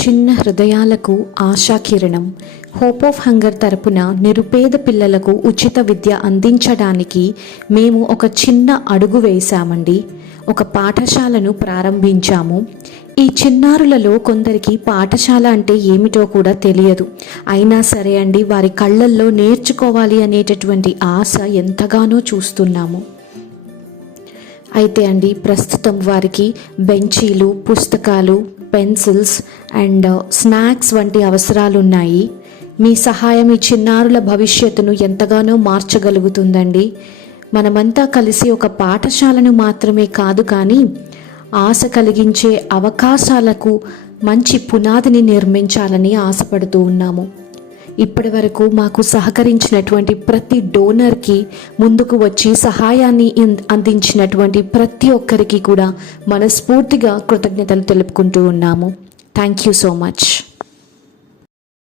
చిన్న హృదయాలకు ఆశాకిరణం. Hope of hunger తరపున నిరుపేద పిల్లలకు ఉచిత విద్య అందించడానికి మేము ఒక చిన్న అడుగు వేశామండి. ఒక పాఠశాలను ప్రారంభించాము. ఈ చిన్నారులలో కొందరికి పాఠశాల అంటే ఏమిటో కూడా తెలియదు. అయినా సరే అండి, వారి కళ్ళల్లో నేర్చుకోవాలి అనేటటువంటి ఆశ ఎంతగానో చూస్తున్నాము. అయితే అండి, ప్రస్తుతం వారికి బెంచీలు, పుస్తకాలు, పెన్సిల్స్ అండ్ స్నాక్స్ వంటి అవసరాలు ఉన్నాయి. మీ సహాయం ఈ చిన్నారుల భవిష్యత్తును ఎంతగానో మార్చగలుగుతుందండి. మనమంతా కలిసి ఒక పాఠశాలను మాత్రమే కాదు, కానీ ఆశ కలిగించే అవకాశాలకు మంచి పునాదిని నిర్మించాలని ఆశపడుతూ ఉన్నాము. ఇప్పటి వరకు మాకు సహకరించినటువంటి ప్రతి డోనర్కి, ముందుకు వచ్చి సహాయాన్ని అందించినటువంటి ప్రతి ఒక్కరికి కూడా మనస్ఫూర్తిగా కృతజ్ఞతలు తెలుపుకుంటూ ఉన్నాము. Thank you so much.